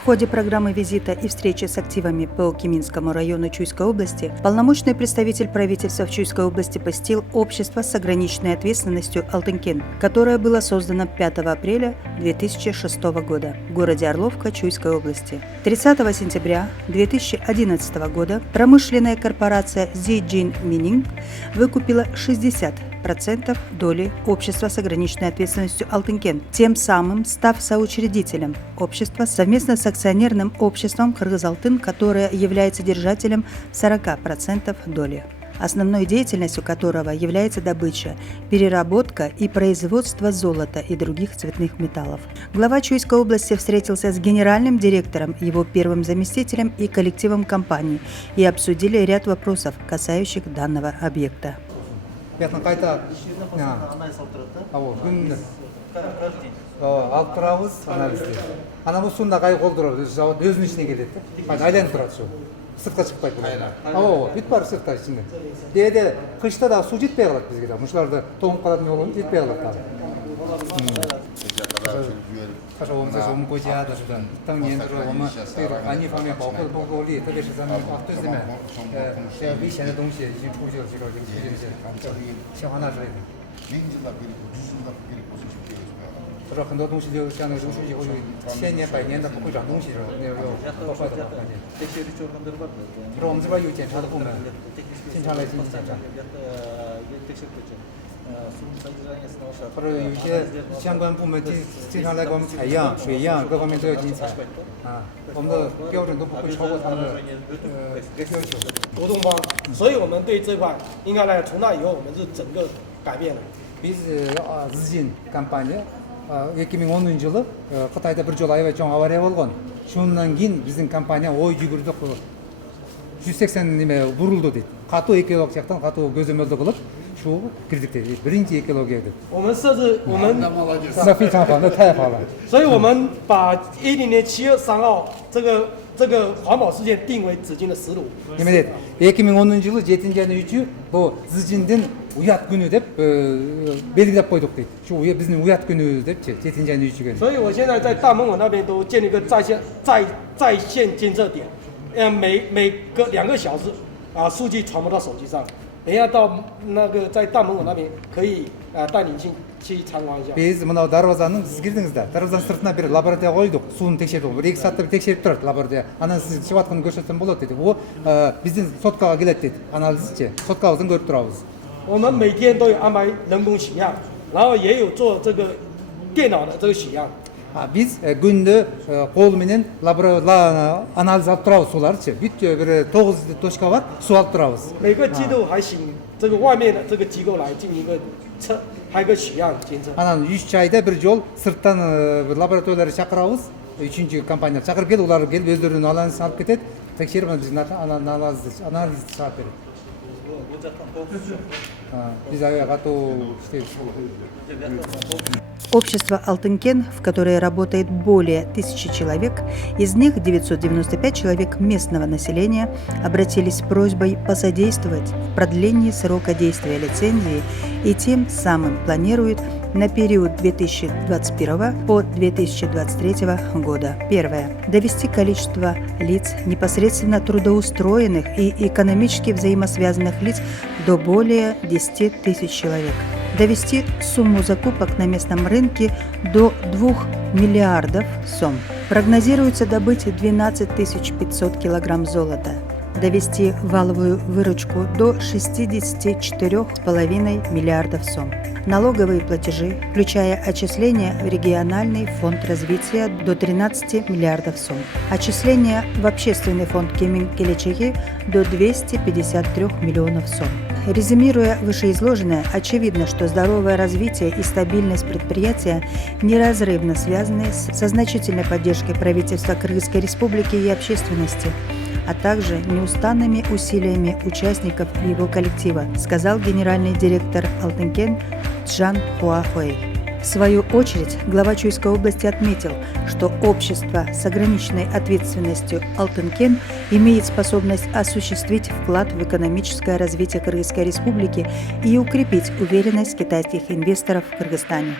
В ходе программы визита и встречи с активами по Кеминскому району Чуйской области полномочный представитель правительства в Чуйской области посетил общество с ограниченной ответственностью «Алтынкен», которое было создано 5 апреля 2006 года в городе Орловка Чуйской области. 30 сентября 2011 года промышленная корпорация Zijin Mining выкупила 60% доли общества с ограниченной ответственностью «Алтынкен», тем самым став соучредителем общества совместно с акционерным обществом «Кыргызалтын», которое является держателем 40% доли, основной деятельностью которого является добыча, переработка и производство золота и других цветных металлов. Глава Чуйской области встретился с генеральным директором, его первым заместителем и коллективом компании и обсудили ряд вопросов, касающих данного объекта. Yakın kayta alып тұрабыз анализде. Ана бұл суында қайық олдырабыз, өзінің ішіне келеді. Айданып тұрады су. Сыртқа шықпайды бұл. Бүт бар сыртқа ішінде. Деде қышта да су жетпей қалады бізге. Мұшыларды тоңып қалатын жолын жетпей қалады. Хорошо, мы даже умгодя даже да. Там не интервью, мы они фами поголи, то бишь за нами авто земля. Я вещи на домсе, не пустил сюда, все она же. 그래서 근데 동시에 시간을 주시고 시행에 발견다 보고 장 동시로 내가 뽑아서 택시를 좀 만들어 봐. 그럼 언제 봐요检查的 보면 신청을 진짜或者有些相关部门经常来给我们采样、水样各方面都要进行采我们的标准都不会超过他们的要求。活动方，所以我们对这块应该来从那以后我们是整个改变了。 Biz Zijin компания 2010 жылы Қытайда бір жол аябай чоң авария болгон. Шундан кийин биздин компания ой жүгүрдүк 180 неме бурулду дейт. Катуу экология жактан катуу көзөмөлдү кылып, шу кирдик дейт. Биринчи экология. 我们设置我们那非常好，那太好了。所以我们把10年7月3号这个环保事件定为紫金的实录。 Неме дейт? 2010 жылы 7-3 бул Zijin'дин уят күнү деп белгилеп койдук дейт. Шу биздин уят күнү депчи 7-3-ге. 所以我现在在大门口那边都建立一个在线监测点，每个2个小时数据传播到手机上。等一下到那个在大门口那边可以带你去参观一下。 Biz мынау дарбазаның сиз кирдиңиздер. Дарбазанын сыртына бир лаборатория койдук. Суун текшерип, 1-2 саатта текшерип турат лаборатория. Анан сиз чыгып атканын көрсөтсөм болот дейт. Бул биздин соткага келет дейт. Анализчи. Соткабызды көрүп турабыз. 我们每天都有安排人工取样，然后也有做这个电脑的这个取样。 Biz күндө кол менен анализ алып турабыз суларчы. Бүт бир 9 точка бар, су алып турабыз. 每个季度还请这个外面的这个机构来进行一个测，还有一个取样监测。 Анан 3 айда бир жол сырттан бир лабораторияларды чакырабыз. 3-чү компания чакырып келип, улар келип өздөрүнүн анализин алып кетет. Текшерип анализ чыгып берет. Biz готовы. Общество «Алтынкен», в которое работает более 1000 человек, из них 995 человек местного населения, обратились с просьбой посодействовать в продлении срока действия лицензии и тем самым планируют на период 2021 по 2023 года. Первое. Довести количество лиц, непосредственно трудоустроенных и экономически взаимосвязанных лиц до более 10 тысяч человек. Довести сумму закупок на местном рынке до 2 миллиардов сом. Прогнозируется добыть 12 500 килограмм золота. Довести валовую выручку до 64,5 миллиардов сом. Налоговые платежи, включая отчисления в региональный фонд развития, до 13 миллиардов сом. Отчисления в общественный фонд Кемин-Келечеги до 253 миллионов сом. Резюмируя вышеизложенное, очевидно, что здоровое развитие и стабильность предприятия неразрывно связаны со значительной поддержкой правительства Кыргызской Республики и общественности, а также неустанными усилиями участников его коллектива, сказал генеральный директор «Алтынкен» Чжан Хуахуэй. В свою очередь, глава Чуйской области отметил, что общество с ограниченной ответственностью «Алтынкен» имеет способность осуществить вклад в экономическое развитие Кыргызской Республики и укрепить уверенность китайских инвесторов в Кыргызстане.